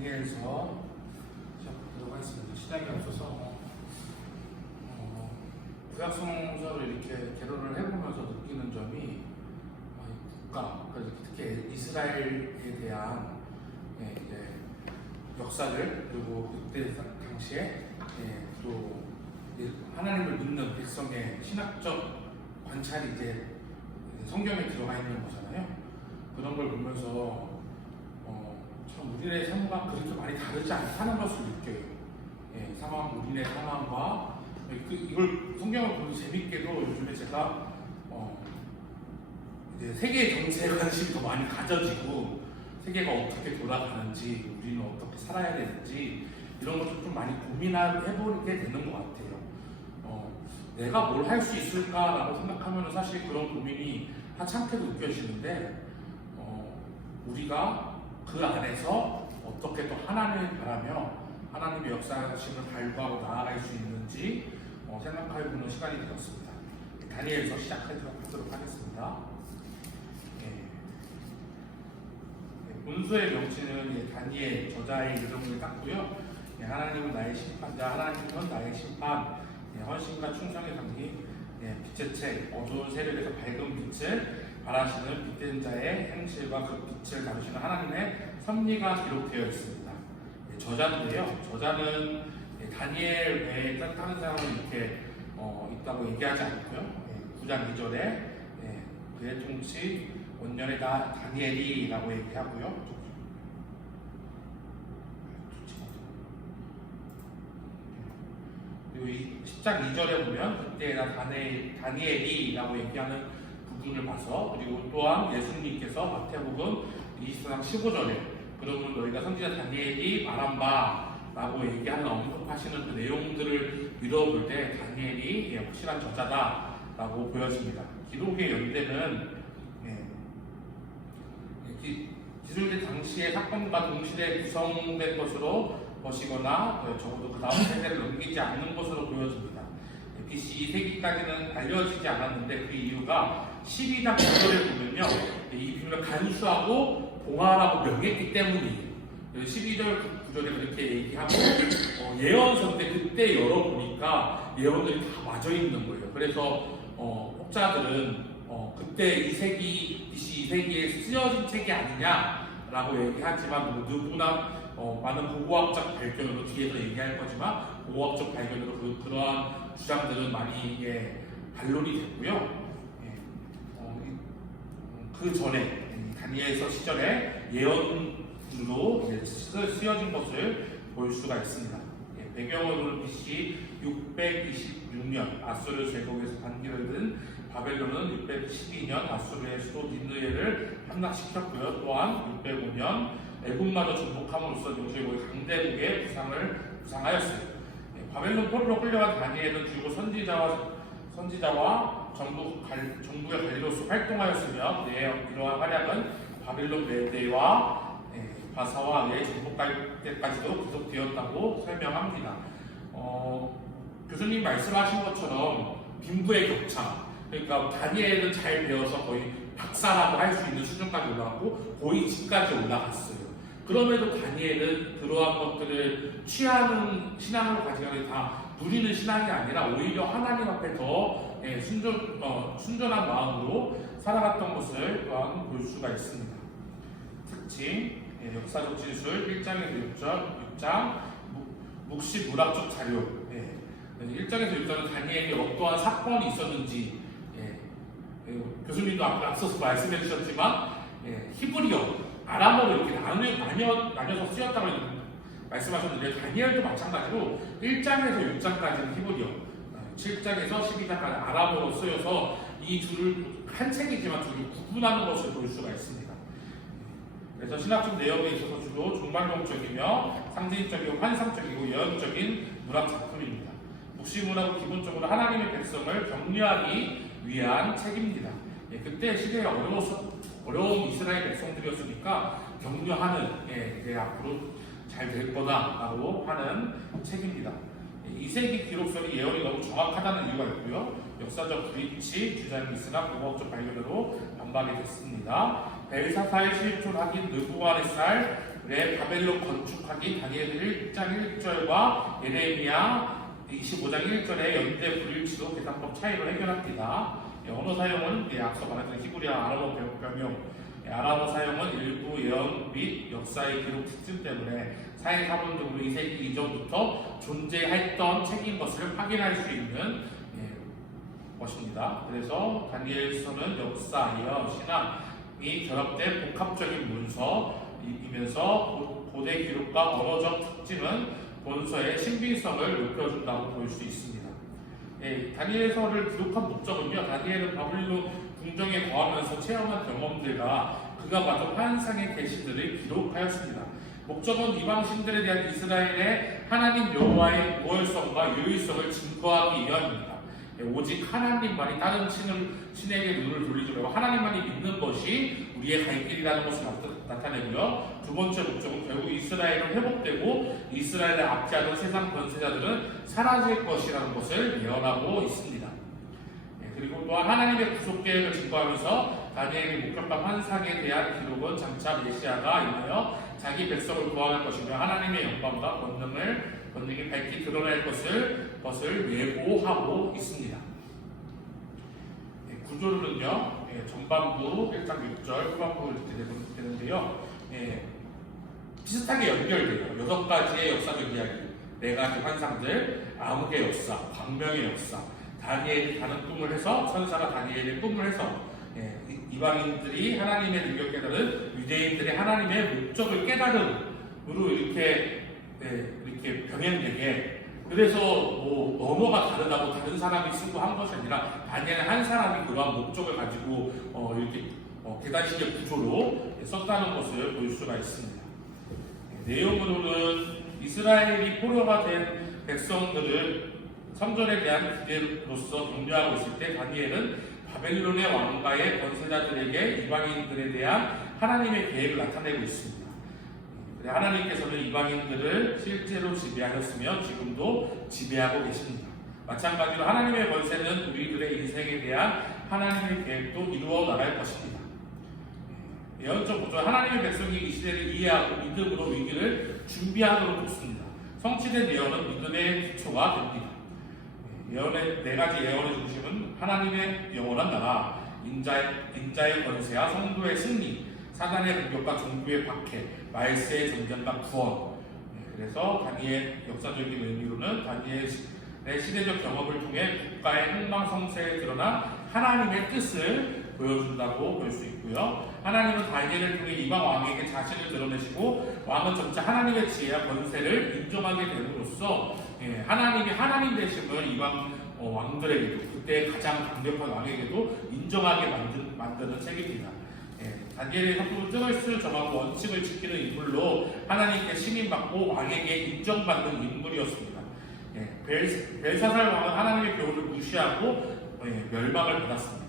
다니엘서 시작하도록 하겠습니다. 시작이 없어서 구약성서를 이렇게 개론을 해보면서 느끼는 점이 국가, 특히 이스라엘에 대한 이제 역사를, 그리고 그때 당시에 또 하나님을 믿는 백성의 신학적 관찰이 이제 성경에 들어가 있는 거잖아요. 그런 걸 보면서 참 우리네 삶과 그렇게 많이 다르지 않다는 것을 느껴요. 우리네 상황과 이걸 성경을 보면 재밌게도 요즘에 제가 이제 세계 정세에 관심이 더 많이 가져지고, 세계가 어떻게 돌아가는지, 우리는 어떻게 살아야 되는지 이런 것도 좀 많이 고민해보게 되는 것 같아요. 내가 뭘 할 수 있을까라고 생각하면 사실 그런 고민이 하찮게도 느껴지는데, 우리가 그 안에서 어떻게 또 하나님을 바라며 하나님의 역사심을 발굴하고 나아갈 수 있는지 생각해보는 시간이 되었습니다. 다니엘서 시작하도록 하겠습니다. 본서의 명칭은 다니엘 저자의 이름을 땄고요. 하나님은 나의 심판자, 하나님은 나의 심판, 헌신과 충성의 담기, 빛의 책, 어두운 세력에서 밝은 빛을 바라시는 빛된 자의 행실과 그 빛을 다루시는 하나님의 섭리가 기록되어 있습니다. 저자인데요. 저자는 다니엘 외에 다른 사람은 이렇게 있다고 얘기하지 않고요. 9장 2절에 그의 통치 원년에 다니엘이라고 얘기하고요. 그리고 10장 2절에 보면 그때 다니엘이라고 얘기하는 부분을 봐서, 그리고 또한 예수님께서 마태복음 24장 15절에 그러면 너희가 선지자 다니엘이 말한 바라고 얘기하는 언급하시는 그 내용들을 믿어볼 때 다니엘이 확실한 저자다라고 보여집니다. 기록의 연대는 기술대 당시의 사건과 동시에 구성된 것으로 보시거나 적어도 그 다음 세대를 넘기지 않는 것으로 보여집니다. BC 2세기까지는 알려지지 않았는데 그 이유가 12장 9절을 보면요, 이 비밀을 간수하고 봉하라고 명했기 때문이에요. 12절 9절에 그렇게 얘기하고 예언서인데 그때 열어보니까 예언들이 다 맞아 있는 거예요. 그래서 혹자들은 그때 2세기 BC 2세기에 쓰여진 책이 아니냐라고 얘기하지만 누구나 많은 고고학적 발견으로 뒤에서 얘기할 거지만 고고학적 발견으로 그러한 주장들은 많이 반론이 됐고요. 그 전에 다니엘서 시절에 예언으로 쓰여진 것을 볼 수가 있습니다. 배경으로는 BC 626년 아수르 제국에서 반기를 든 바벨론은 612년 아수르의 수도 니느웨를 함락시켰고요. 또한 605년 애굽마저 정복함으로써 요새의 강대국의 부상하였어요. 바벨론 포로로 끌려간 다니엘은 주로 선지자와 정부의 관리로서 활동하였으며 이러한 활약은 바벨론 메대와 바사와 의 정복할 때까지도 계속되었다고 설명합니다. 교수님 말씀하신 것처럼 빈부의 격차, 그러니까 다니엘은 잘 배워서 거의 박사라고 할 수 있는 수준까지 올라가고 거의 집까지 올라갔어요. 그럼에도 다니엘은 그러한 것들을 취하는 신앙을 가지고 다 누리는 신앙이 아니라 오히려 하나님 앞에 더 순전한 마음으로 살아갔던 것을 또한 볼 수가 있습니다. 특징, 역사적 진술 1장에서 6장 묵시 문학적 자료, 1장에서 6장은 다니엘이 어떠한 사건이 있었는지, 교수님도 앞서서 말씀해 주셨지만 히브리어, 아람어로 이렇게 나뉘어서 쓰였다고 말씀하셨는데, 다니엘도 마찬가지로 1장에서 6장까지는 히브리어, 7장에서 12장까지 아람어로 쓰여서 이 둘을 한 책이지만 둘을 구분하는 것을 볼 수가 있습니다. 그래서 신학적 내용에 있어서 주로 종말론적이며 상징적이고 환상적이고 예언적인 문학 작품입니다. 묵시문학은 기본적으로 하나님의 백성을 격려하기 위한 책입니다. 그때 시대에 어려운 이스라엘 백성들이었으니까 격려하는, 앞으로 잘 될 거다라고 하는 책입니다. 2세기 기록설이 예언이 너무 정확하다는 이유가 있고요. 역사적 불일치 주장이 있으나 고고학적 발견으로 반박이 됐습니다. 벨사사의 실존 확인 느부갓네살 바벨론 건축하기 다니엘 1장 1절과 예레미야 25장 1절의 연대 불일치도 계산법 차이로 해결합니다. 언어 사용은 앞서 말했던 히브리어 아람어 변형, 아람어 사용은 일부 예언 및 역사의 기록 특징 때문에 사회 사본 등으로 2세기 이전부터 존재했던 책인 것을 확인할 수 있는 것입니다. 그래서 다니엘서는 역사, 예언, 신앙이 결합된 복합적인 문서이면서 고대 기록과 언어적 특징은 본서의 신빙성을 높여준다고 볼 수 있습니다. 다니엘서를 기록한 목적은요, 다니엘은 바벨론 궁정에 거하면서 체험한 경험들과 그가 받은 환상의 계시들을 기록하였습니다. 목적은 이방신들에 대한 이스라엘의 하나님 여호와의 우월성과 유일성을 증거하기 위함입니다. 오직 하나님만이 다른 신에게 눈을 돌리지 말고 하나님만이 믿는 것이 우리의 갈 길이라는 것을 나타내고요. 두 번째 목적은 결국 이스라엘은 회복되고 이스라엘을 압제하는 세상 권세자들은 사라질 것이라는 것을 예언하고 있습니다. 그리고 또한 하나님의 구속 계획을 증거하면서 다니엘이 목격한 환상에 대한 기록은 장차 메시아가 임하여 자기 백성을 구원할 것이며 하나님의 영광과 권능이 밝히 드러날 것을 예고하고 있습니다. 구조는요, 전반부 1장 6절, 후반부 이렇게 되는데요. 비슷하게 연결돼요. 6가지의 역사적 이야기, 4가지 환상들, 암흑의 역사, 광명의 역사, 다니엘이 다른 꿈을 해서 천사가 다니엘의 꿈을 해서 이방인들이 하나님의 능력을 깨달은 유대인들이 하나님의 목적을 깨달음으로 이렇게 병행되게, 그래서 뭐 언어가 다르다고 다른 사람이 쓰고 한 것이 아니라 다니엘 한 사람이 그러한 목적을 가지고 이렇게 계단식의 구조로 썼다는 것을 볼 수가 있습니다. 내용으로는 이스라엘이 포로가 된 백성들을 성전에 대한 기대로서 격려하고 있을 때 다니엘은 바벨론의 왕가의 권세자들에게 이방인들에 대한 하나님의 계획을 나타내고 있습니다. 하나님께서는 이방인들을 실제로 지배하셨으며 지금도 지배하고 계십니다. 마찬가지로 하나님의 권세는 우리들의 인생에 대한 하나님의 계획도 이루어 나갈 것입니다. 예언적 구조, 하나님의 백성이 이 시대를 이해하고 믿음으로 위기를 준비하도록 돕습니다. 성취된 예언은 믿음의 기초가 됩니다. 예언의 4가지 예언의 중심은 하나님의 영원한 나라, 인자의 권세와 성도의 승리, 사단의 공격과 종교의 박해, 말세의 전쟁과 구원. 그래서 다니엘 역사적인 의미로는 다니엘의 시대적 경험을 통해 국가의 흥망성쇠에 드러난 하나님의 뜻을 보여준다고 볼 수 있고요. 하나님은 다니엘을 통해 이방 왕에게 자신을 드러내시고 왕은 점차 하나님의 지혜와 권세를 인정하게 됨으로써 하나님이 하나님 되심을 이방 왕들에게도, 그때 가장 강력한 왕에게도 인정하게 만드는 책입니다. 다니엘의 성품은 뜻을 정하고 원칙을 지키는 인물로 하나님께 신임받고 왕에게 인정받는 인물이었습니다. 벨사살 왕은 하나님의 교훈을 무시하고 멸망을 받았습니다.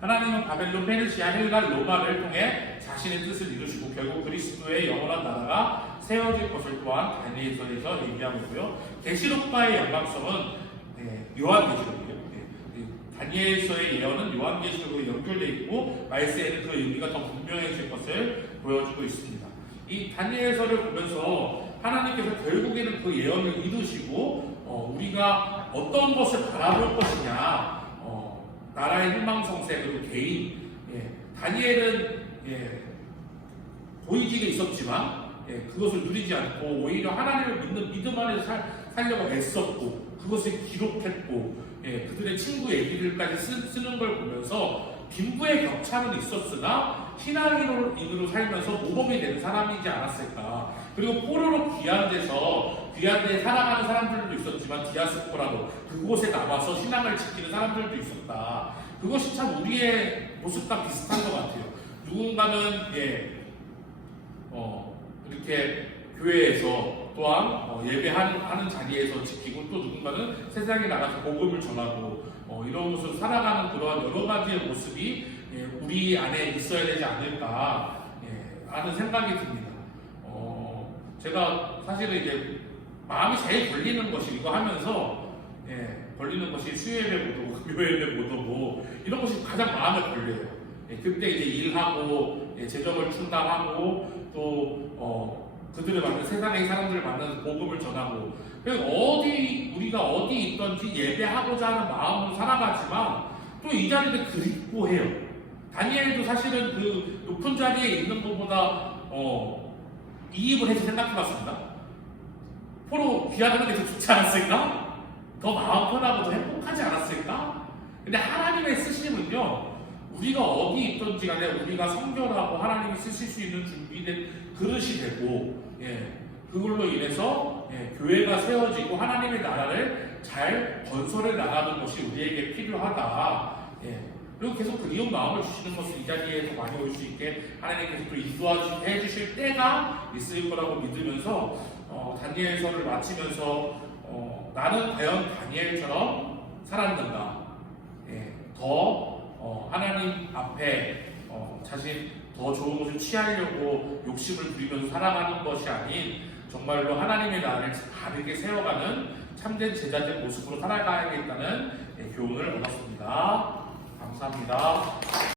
하나님은 바벨론, 페르시아, 헬라, 로마를 통해 자신의 뜻을 이루시고 결국 그리스도의 영원한 나라가 세워질 것을 또한 다니엘서에서 얘기하고 있고요. 계시록과의 연관성은 요한계시록이에요. 다니엘서의 예언은 요한계시록으로 연결되어 있고 말세에는 그 의미가 더 분명해질 것을 보여주고 있습니다. 이 다니엘서를 보면서 하나님께서 결국에는 그 예언을 이루시고 우리가 어떤 것을 바라볼 것이냐, 나라의 희망성쇠, 그리고 개인, 다니엘은 보이지가 있었지만 그것을 누리지 않고 오히려 하나님을 믿는 믿음 안에서 살려고 애썼고 그것을 기록했고 그들의 친구 얘기들까지 쓰는 걸 보면서 빈부의 격차는 있었으나 신앙인으로 살면서 모범이 되는 사람이지 않았을까. 그리고 포로로 귀한 데에 살아가는 사람들도 있었지만 디아스포라로 그곳에 남아서 신앙을 지키는 사람들도 있었다. 그것이 참 우리의 모습과 비슷한 것 같아요. 누군가는 이렇게 교회에서 또한 예배하는 자리에서 지키고, 또 누군가는 세상에 나가서 복음을 전하고 이런 모습으로 살아가는 그러한 여러 가지의 모습이 우리 안에 있어야 되지 않을까 하는 생각이 듭니다. 제가 사실은 이제 마음이 제일 걸리는 것이 이거 하면서 걸리는 것이 수요예배 못 오고 금요예배 못 오고 이런 것이 가장 마음에 걸려요. 그때 이제 일하고 재정을 충당하고 또 그들을 만나 세상의 사람들을 만나서 복음을 전하고 그래서 우리가 어디 있든지 예배하고자 하는 마음으로 살아가지만 또 이 자리를 그립고 해요. 다니엘도 사실은 그 높은 자리에 있는 것보다 이입을 해서 생각해봤습니다. 포로 귀하다는 게 더 좋지 않았을까? 더 마음 편하고 더 행복하지 않았을까? 근데 하나님의 쓰심은요, 우리가 어디 있든지 간에 우리가 성결하고 하나님이 쓰실 수 있는 준비된 그릇이 되고, 그걸로 인해서 교회가 세워지고 하나님의 나라를 잘 건설해 나가는 것이 우리에게 필요하다. 그리고 계속 그리운 마음을 주시는 것은 이 자리에 더 많이 올 수 있게 하나님께서 또 인도해 주실 때가 있을 거라고 믿으면서 다니엘서를 마치면서 나는 과연 다니엘처럼 살았는가? 더 하나님 앞에 자신 더 좋은 것을 취하려고 욕심을 부리면서 살아가는 것이 아닌 정말로 하나님의 나라를 바르게 세워가는 참된 제자된 모습으로 살아가야겠다는 교훈을 얻었습니다. 감사합니다.